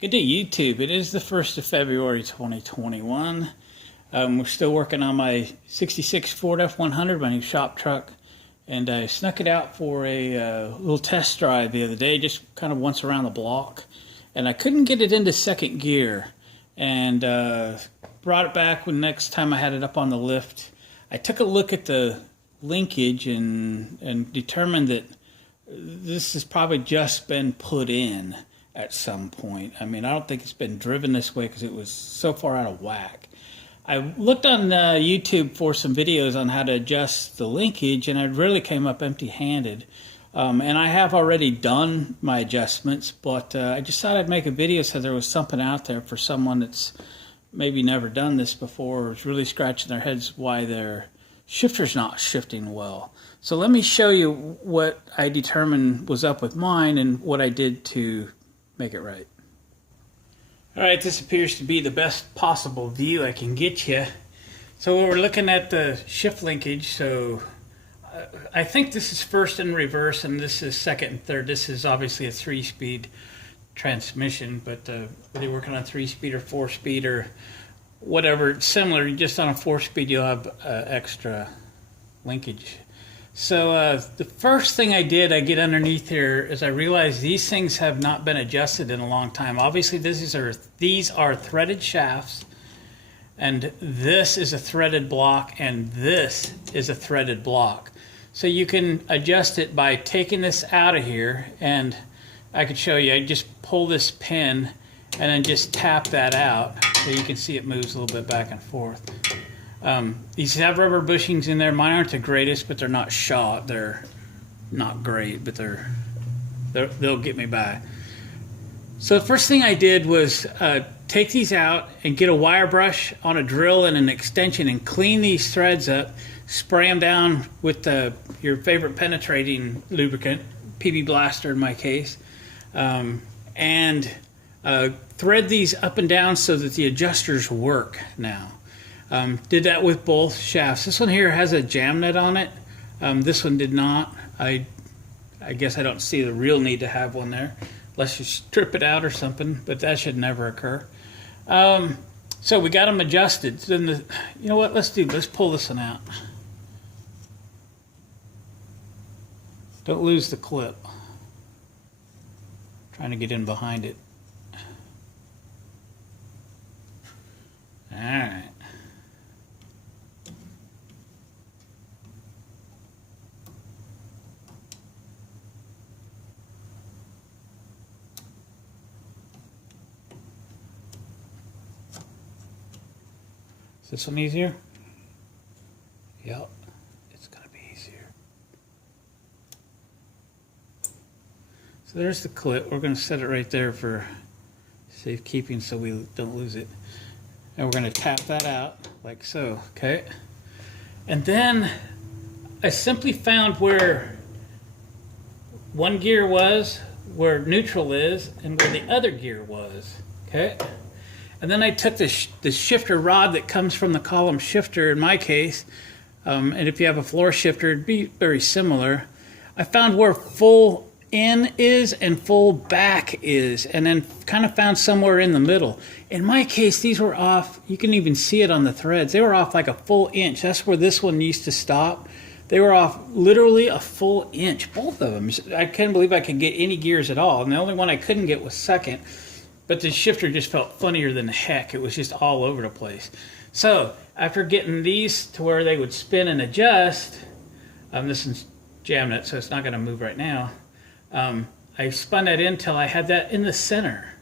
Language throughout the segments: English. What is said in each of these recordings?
Good day, YouTube. It is the 1st of February 2021. We're still working on my 66 Ford F100, my new shop truck. And I snuck it out for a little test drive the other day, just kind of once around the block. And I couldn't get it into second gear. And brought it back when next time I had it up on the lift. I took a look at the linkage and determined that this has probably just been put in at some point. I mean, I don't think it's been driven this way because it was so far out of whack. I looked on YouTube for some videos on how to adjust the linkage, and I really came up empty-handed. And I have already done my adjustments, but I just thought I'd make a video so there was something out there for someone that's maybe never done this before or is really scratching their heads why their shifter's not shifting well. So let me show you what I determined was up with mine and what I did to make it right. Alright, this appears to be the best possible view I can get you. So we're looking at the shift linkage. So I think this is first and reverse and this is second and third. This is obviously a 3-speed transmission, but whether you're working on 3-speed or 4-speed or whatever, similar, just on a 4-speed you'll have extra linkage. So the first thing I did, I get underneath here, is I realized these things have not been adjusted in a long time. Obviously these are threaded shafts, and this is a threaded block, and this is a threaded block. So you can adjust it by taking this out of here, and I could show you. I just pull this pin and then just tap that out so you can see it moves a little bit back and forth. These have rubber bushings in there. Mine aren't the greatest, but they're not shot. They're not great, but they'll get me by. So the first thing I did was take these out and get a wire brush on a drill and an extension and clean these threads up, spray them down with your favorite penetrating lubricant, PB Blaster in my case, and thread these up and down so that the adjusters work now. Did that with both shafts. This one here has a jam net on it. This one did not. I guess I don't see the real need to have one there, unless you strip it out or something, but that should never occur. So we got them adjusted. Then you know what? Let's pull this one out. Don't lose the clip. Trying to get in behind it. All right. Is this one easier? Yep, it's going to be easier. So there's the clip. We're going to set it right there for safekeeping so we don't lose it. And we're going to tap that out like so, okay? And then I simply found where one gear was, where neutral is, and where the other gear was, okay? And then I took the shifter rod that comes from the column shifter in my case, and if you have a floor shifter, it'd be very similar. I found where full in is and full back is, and then kind of found somewhere in the middle. In my case, these were off. You can even see it on the threads. They were off like a full inch. That's where this one used to stop. They were off literally a full inch, both of them. I couldn't believe I could get any gears at all, and the only one I couldn't get was second. But the shifter just felt funnier than heck. It was just all over the place. So after getting these to where they would spin and adjust, this one's jam net, so it's not going to move right now. I spun that in until I had that in the center.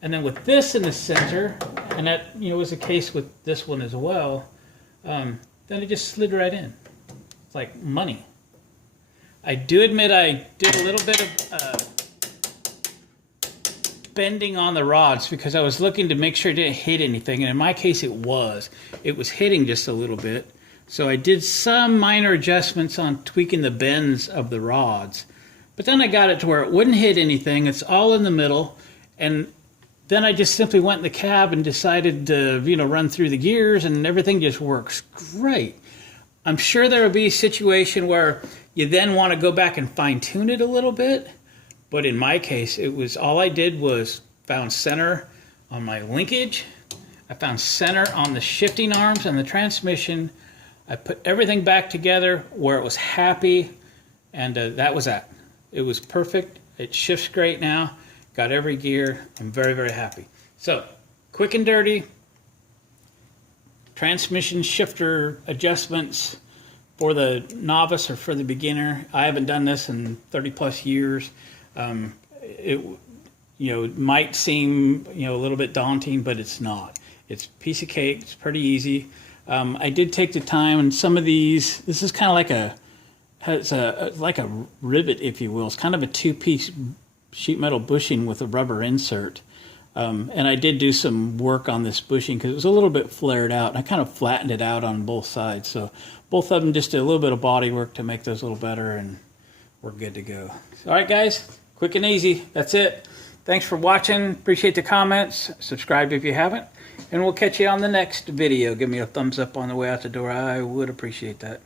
And then with this in the center, and that was the case with this one as well, then it just slid right in. It's like money. I do admit I did a little bit of bending on the rods because I was looking to make sure it didn't hit anything, and in my case it was hitting just a little bit. So I did some minor adjustments on tweaking the bends of the rods, but then I got it to where it wouldn't hit anything. It's all in the middle, and then I just simply went in the cab and decided to run through the gears, and everything just works great. I'm sure there will be a situation where you then want to go back and fine-tune it a little bit. But in my case, it was all I did was found center on my linkage. I found center on the shifting arms and the transmission. I put everything back together where it was happy, and that was that. It was perfect. It shifts great now. Got every gear. I'm very, very happy. So, quick and dirty. Transmission shifter adjustments for the novice or for the beginner. I haven't done this in 30 plus years. It might seem a little bit daunting, but it's not. It's a piece of cake. It's pretty easy. I did take the time, and some of these, this is kind of like a rivet, if you will. It's kind of a two-piece sheet metal bushing with a rubber insert. And I did do some work on this bushing because it was a little bit flared out, and I kind of flattened it out on both sides. So both of them just did a little bit of body work to make those a little better, and we're good to go. All right, guys, quick and easy. That's it. Thanks for watching. Appreciate the comments. Subscribe if you haven't, and we'll catch you on the next video. Give me a thumbs up on the way out the door. I would appreciate that.